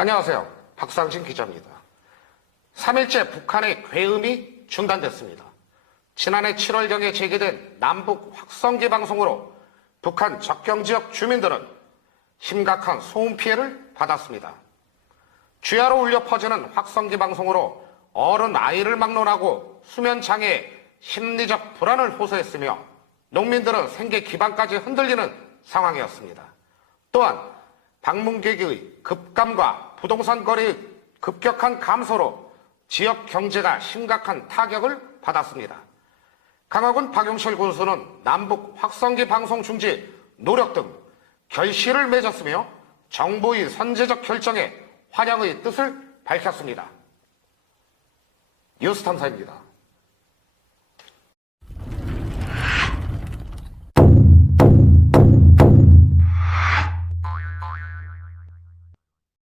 안녕하세요. 박상진 기자입니다. 3일째 북한의 괴음이 중단됐습니다. 지난해 7월경에 제기된 남북 확성기 방송으로 북한 접경 지역 주민들은 심각한 소음 피해를 받았습니다. 주야로 울려 퍼지는 확성기 방송으로 어른 아이를 막론하고 수면 장애에 심리적 불안을 호소했으며 농민들은 생계 기반까지 흔들리는 상황이었습니다. 또한 방문객의 급감과 부동산 거래의 급격한 감소로 지역 경제가 심각한 타격을 받았습니다. 강화군 박용철 군수는 남북 확성기 방송 중지 노력 등 결실을 맺었으며 정부의 선제적 결정에 환영의 뜻을 밝혔습니다. 뉴스탐사입니다.